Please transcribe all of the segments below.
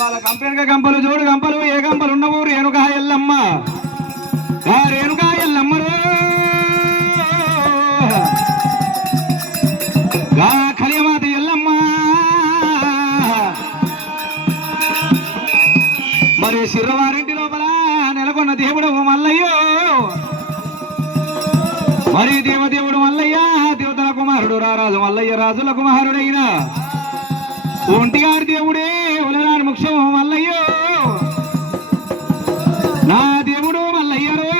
గంపలు జోడు గంపలు ఏ గంపలు ఉన్నవు రేణుకా ఎల్లమ్మ రేణుకా ఎల్లమ్మరు కలియమాత ఎల్లమ్మ మరి శిరవారింటి లోపల నెలకొన్న దేవుడు మల్లయ్యో మరి దేవదేవుడు మల్లయ్య దేవతల కుమారుడు రారాజు మల్లయ్య రాజుల కుమారుడైన ఒంటిగారి దేవుడే ఉలనాడు ముఖ్యము మల్లయ్యో నా దేవుడు మల్లయ్యరో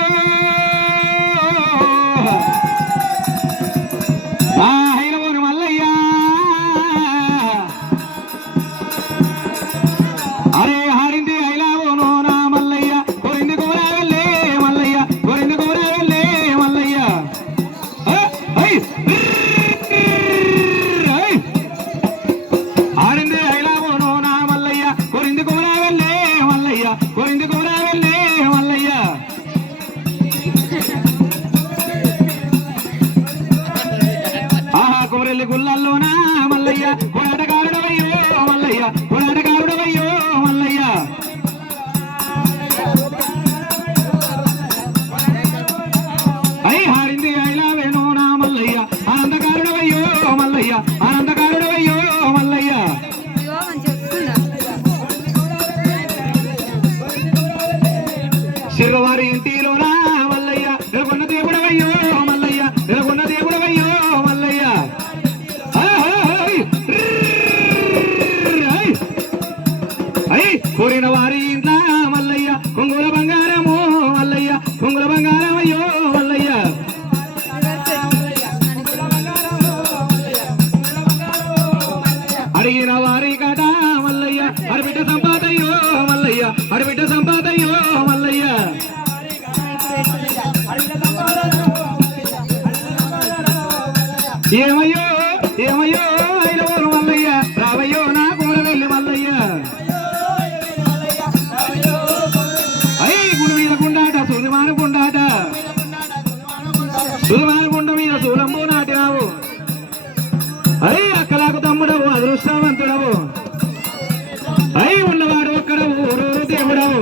నా హైరవోను మల్లయ్య అరే హారింది హైలావోను నా మల్లయ్య కొరింది కోరావెల్లే మల్లయ్య కొరింది కోరావెల్లే మల్లయ్య ఆడింది హైలావోను నా మల్లయ్య కొరింది కోరావెల్లే మల్లయ్య కొరింది కోరావెల్లే మల్లయ్య ఆహా కోరెల్లి గుళ్ళల్లోనా మల్లయ్య కొడాటగారుడవయ్యో మల్లయ్య కొడాటగారుడవయ్యో మల్లయ్య అయి హారింది హైలావేనో నా మల్లయ్య ఆనందకారుడవయ్యో మల్లయ్య ఆనందకారుడవయ్యో మల్లయ్య శిరవారి ఇంటిలోనా మల్లయ్య ఎలుగొన్న దేవుడవయ్యో మల్లయ్య ఎలుగొన్న దేవుడవయ్యో మల్లయ్య అయి కోరిన వారి ఇంట్లో మల్లయ్య కొంగుల బంగారము మల్లయ్య కొంగుల బంగారం అయ్యో మల్లయ్య అడిగిన వారి కట మల్లయ్య అడిబిడ్డ సంపాదయ్యో మల్లయ్య అడిబిడ్డ సంపాదయ్యో మల్లయ్య ఏమయ్యో ఏమయ్యో ఐలవోరు మల్లయ్య రావయ్యో నా కూడ వెళ్ళి మల్లయ్య అయ్యి గుడి మీద గుండాట సుదిమాన గుండాట సుదిమాన గుండ మీద సూలంబు నాటినావు అయ్యి అక్కలకు తమ్ముడవు అదృష్టవంతుడవు అయి ఉన్నవాడు ఒక్కడవు ఊరూరు దేవుడవు